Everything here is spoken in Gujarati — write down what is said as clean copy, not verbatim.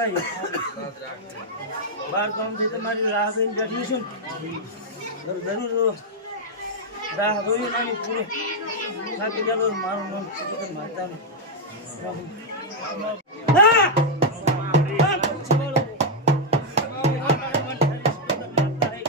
ભાઈ બાર કામથી તમારી રાહ જોઈને બેઠી છું જરૂર રાહ જોઈ નાની પૂરે થાકી ગયેલો મારું નામ માતાનું